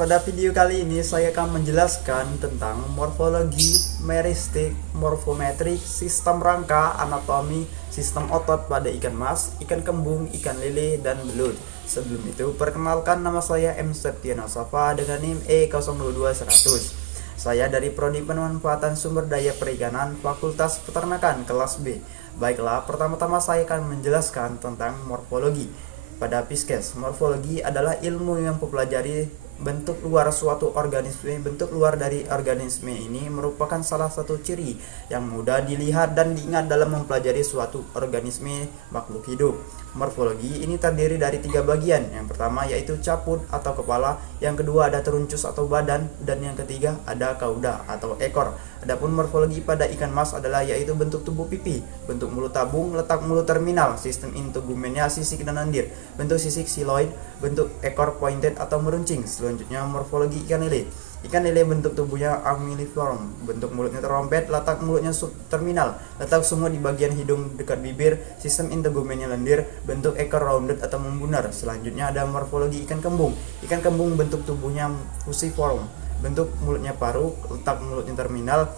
pada video kali ini saya akan menjelaskan tentang morfologi, meristik, morfometrik, sistem rangka, anatomi, sistem otot pada ikan mas, ikan kembung, ikan lele, dan belut. Sebelum itu, perkenalkan nama saya M. Septiana Safa dengan NIM E022100. Saya dari Prodi Pemanfaatan Sumber Daya Perikanan Fakultas Peternakan kelas B. Baiklah, pertama-tama saya akan menjelaskan tentang morfologi. Pada Piskes, morfologi adalah ilmu yang mempelajari bentuk luar suatu organisme. Bentuk luar dari organisme ini merupakan salah satu ciri yang mudah dilihat dan diingat dalam mempelajari suatu organisme makhluk hidup. Morfologi ini terdiri dari 3 bagian. Yang pertama yaitu caput atau kepala, yang kedua ada teruncus atau badan, dan yang ketiga ada kauda atau ekor. Adapun morfologi pada ikan mas adalah yaitu bentuk tubuh pipi, bentuk mulut tabung, letak mulut terminal, sistem integumennya sisik dan lendir, bentuk sisik siloid, bentuk ekor pointed atau meruncing. Selanjutnya morfologi ikan lele. Ikan lele bentuk tubuhnya amiliform, bentuk mulutnya terompet, letak mulutnya subterminal, letak semua di bagian hidung dekat bibir, sistem integumennya lendir, bentuk ekor rounded atau membunar. Selanjutnya ada morfologi ikan kembung. Ikan kembung bentuk tubuhnya fusiform, bentuk mulutnya paru, letak mulutnya terminal,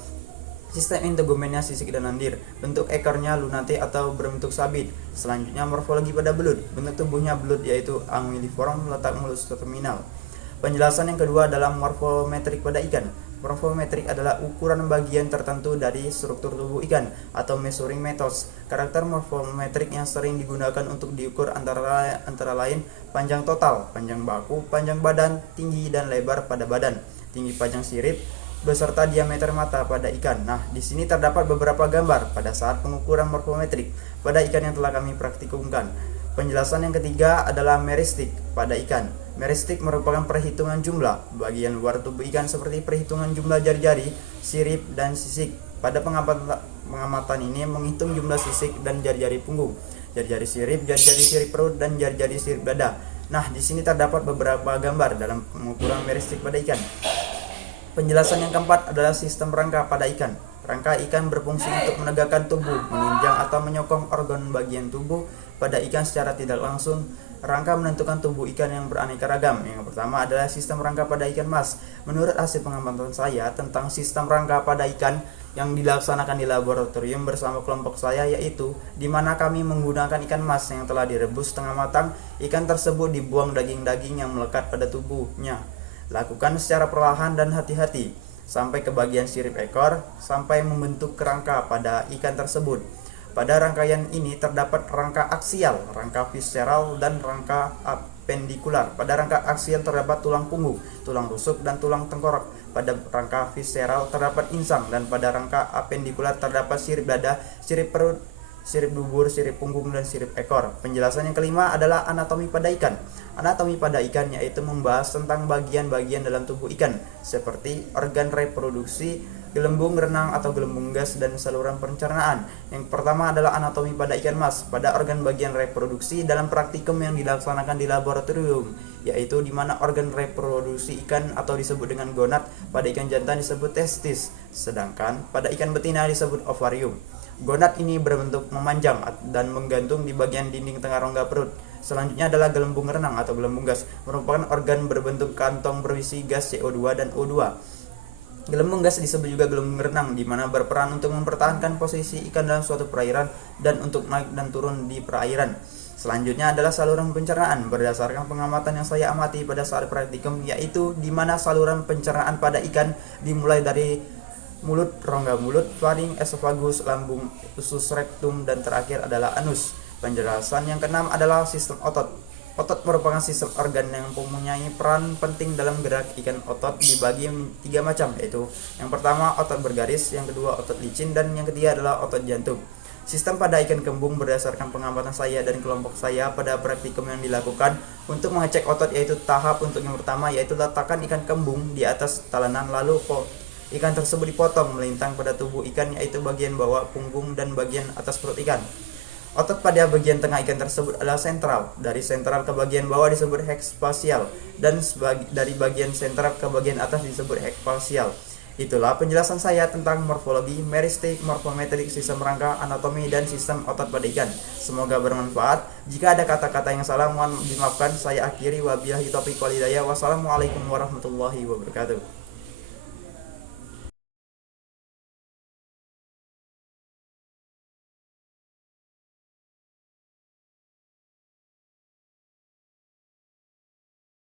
sistem integumennya sisik dan lendir, bentuk ekornya lunate atau berbentuk sabit. Selanjutnya morfologi pada belut. Bentuk tubuhnya belut yaitu amiliform, letak mulut terminal. Penjelasan yang kedua adalah morfometrik pada ikan. Morfometrik adalah ukuran bagian tertentu dari struktur tubuh ikan atau measuring methods. Karakter morfometrik yang sering digunakan untuk diukur antara lain panjang total, panjang baku, panjang badan, tinggi dan lebar pada badan, tinggi panjang sirip, beserta diameter mata pada ikan. Nah, di sini terdapat beberapa gambar pada saat pengukuran morfometrik pada ikan yang telah kami praktikumkan. Penjelasan yang ketiga adalah meristik pada ikan. Meristik merupakan perhitungan jumlah bagian luar tubuh ikan seperti perhitungan jumlah jari-jari, sirip, dan sisik. Pada pengamatan ini menghitung jumlah sisik dan jari-jari punggung, jari-jari sirip perut, dan jari-jari sirip dada. Nah, di sini terdapat beberapa gambar dalam pengukuran meristik pada ikan. Penjelasan yang keempat adalah sistem rangka pada ikan. Rangka ikan berfungsi untuk menegakkan tubuh, menunjang atau menyokong organ bagian tubuh pada ikan secara tidak langsung. Rangka menentukan tubuh ikan yang beraneka ragam. Yang pertama adalah sistem rangka pada ikan mas. Menurut hasil pengamatan saya tentang sistem rangka pada ikan yang dilaksanakan di laboratorium bersama kelompok saya, yaitu di mana kami menggunakan ikan mas yang telah direbus setengah matang. Ikan tersebut dibuang daging-daging yang melekat pada tubuhnya. Lakukan secara perlahan dan hati-hati sampai ke bagian sirip ekor sampai membentuk kerangka pada ikan tersebut. Pada rangkaian ini terdapat rangka aksial, rangka visceral, dan rangka apendikular. Pada rangka aksial terdapat tulang punggung, tulang rusuk, dan tulang tengkorak. Pada rangka visceral terdapat insang, dan pada rangka apendikular terdapat sirip dada, sirip perut, sirip dubur, sirip punggung, dan sirip ekor. Penjelasan yang kelima adalah anatomi pada ikan. Anatomi pada ikan yaitu membahas tentang bagian-bagian dalam tubuh ikan seperti organ reproduksi, gelembung renang atau gelembung gas, dan saluran pencernaan. Yang pertama adalah anatomi pada ikan mas. Pada organ bagian reproduksi dalam praktikum yang dilaksanakan di laboratorium, yaitu di mana organ reproduksi ikan atau disebut dengan gonad, pada ikan jantan disebut testis, sedangkan pada ikan betina disebut ovarium. Gonad ini berbentuk memanjang dan menggantung di bagian dinding tengah rongga perut. Selanjutnya adalah gelembung renang atau gelembung gas, merupakan organ berbentuk kantong berisi gas CO2 dan O2. Gelembung gas disebut juga gelembung renang, di mana berperan untuk mempertahankan posisi ikan dalam suatu perairan dan untuk naik dan turun di perairan. Selanjutnya adalah saluran pencernaan. Berdasarkan pengamatan yang saya amati pada saat praktikum, yaitu di mana saluran pencernaan pada ikan dimulai dari mulut, rongga mulut, faring, esofagus, lambung, usus, rektum, dan terakhir adalah anus. Penjelasan yang keenam adalah sistem otot. Otot merupakan sistem organ yang mempunyai peran penting dalam gerak ikan. Otot dibagi 3 macam, yaitu yang pertama otot bergaris, yang kedua otot licin, dan yang ketiga adalah otot jantung. Sistem pada ikan kembung berdasarkan pengamatan saya dan kelompok saya pada praktikum yang dilakukan untuk mengecek otot, yaitu tahap untuk yang pertama yaitu letakkan ikan kembung di atas talenan, lalu ikan tersebut dipotong melintang pada tubuh ikan, yaitu bagian bawah punggung dan bagian atas perut ikan. Otot pada bagian tengah ikan tersebut adalah sentral. Dari sentral ke bagian bawah disebut hexfasial, dan dari bagian sentral ke bagian atas disebut hexfasial. Itulah penjelasan saya tentang morfologi, meristik, morfometrik, sistem rangka, anatomi, dan sistem otot pada ikan. Semoga bermanfaat. Jika ada kata-kata yang salah, mohon dimaafkan. Saya akhiri, wabillahi taufiq wal hidayah. Wassalamualaikum warahmatullahi wabarakatuh.